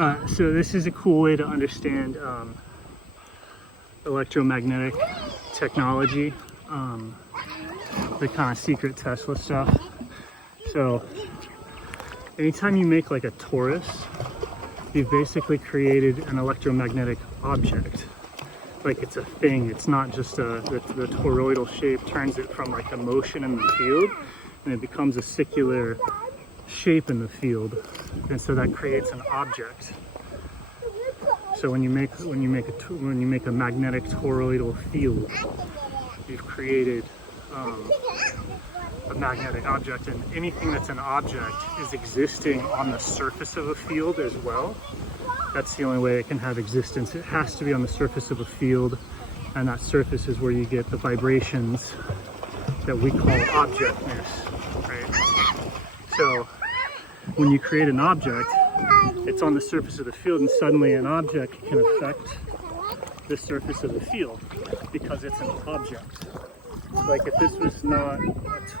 So this is a cool way to understand electromagnetic technology, the kind of secret Tesla stuff. So anytime you make like a torus, you've basically created an electromagnetic object. Like it's a thing, it's not just the toroidal shape turns it from like a motion in the field, and it becomes a circular shape in the field, and so that creates an object. So when you make a magnetic toroidal field, you've created a magnetic object, and anything that's an object is existing on the surface of a field as well. That's the only way it can have existence. It has to be on the surface of a field, and that surface is where you get the vibrations that we call objectness, right? So when you create an object, it's on the surface of the field, and suddenly an object can affect the surface of the field because it's an object. Like if this was not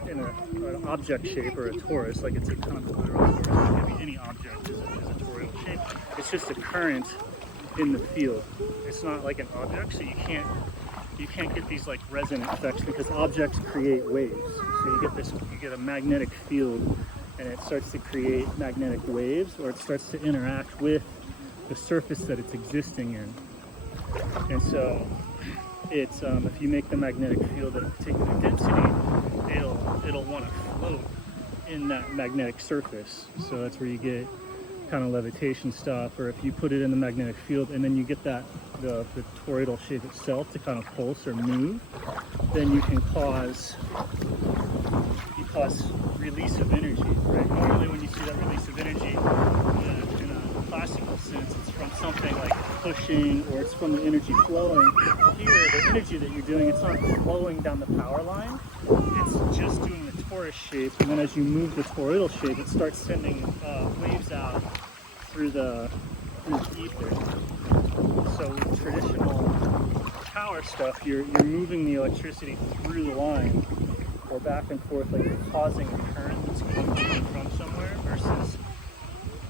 in an object shape or a torus, like it's a kind of a literal torus, maybe any object is a toroidal shape. It's just a current in the field. It's not like an object, so you can't get these like resonant effects because objects create waves. So you get a magnetic field, and it starts to create magnetic waves, or it starts to interact with the surface that it's existing in. And so it's if you make the magnetic field at a particular density, it'll want to float in that magnetic surface. So that's where you get kind of levitation stuff. Or if you put it in the magnetic field and then you get the toroidal shape itself to kind of pulse or move, then you can cause release of energy, right? Normally when you see that release of energy in a classical sense, it's from something like pushing, or it's from the energy flowing. Here, the energy that you're doing, it's not flowing down the power line, it's just doing the torus shape, and then as you move the toroidal shape, it starts sending waves out through the ether. So with traditional power stuff, you're moving the electricity through the line, or back and forth, like you're causing a current that's going to and from somewhere, versus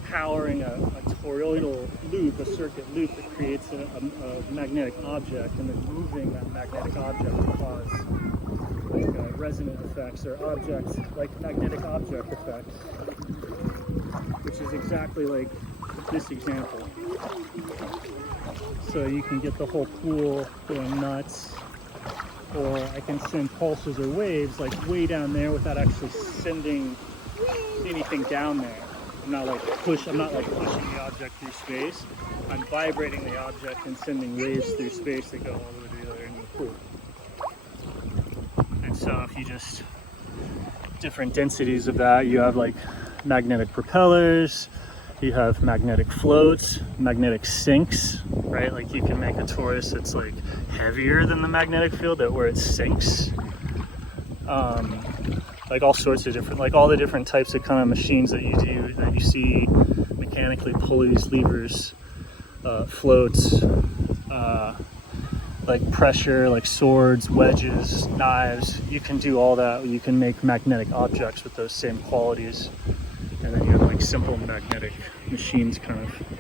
powering a toroidal loop, a circuit loop that creates a magnetic object, and then moving that magnetic object to cause like resonant effects or objects, like magnetic object effects, which is exactly like this example. So you can get the whole pool going nuts, or I can send pulses or waves like way down there without actually sending anything down there. I'm not like pushing the object through space. I'm vibrating the object and sending waves through space that go all the way to the other end of the pool. And so if you just different densities of that, you have like magnetic propellers, you have magnetic floats, magnetic sinks, right? Like you can make a torus that's like heavier than the magnetic field, where it sinks. Like all sorts of different, like all the different types of kind of machines that you do, that you see mechanically, pulleys, levers, floats, like pressure, like swords, wedges, knives. You can do all that. You can make magnetic objects with those same qualities. And then you have like simple magnetic machines kind of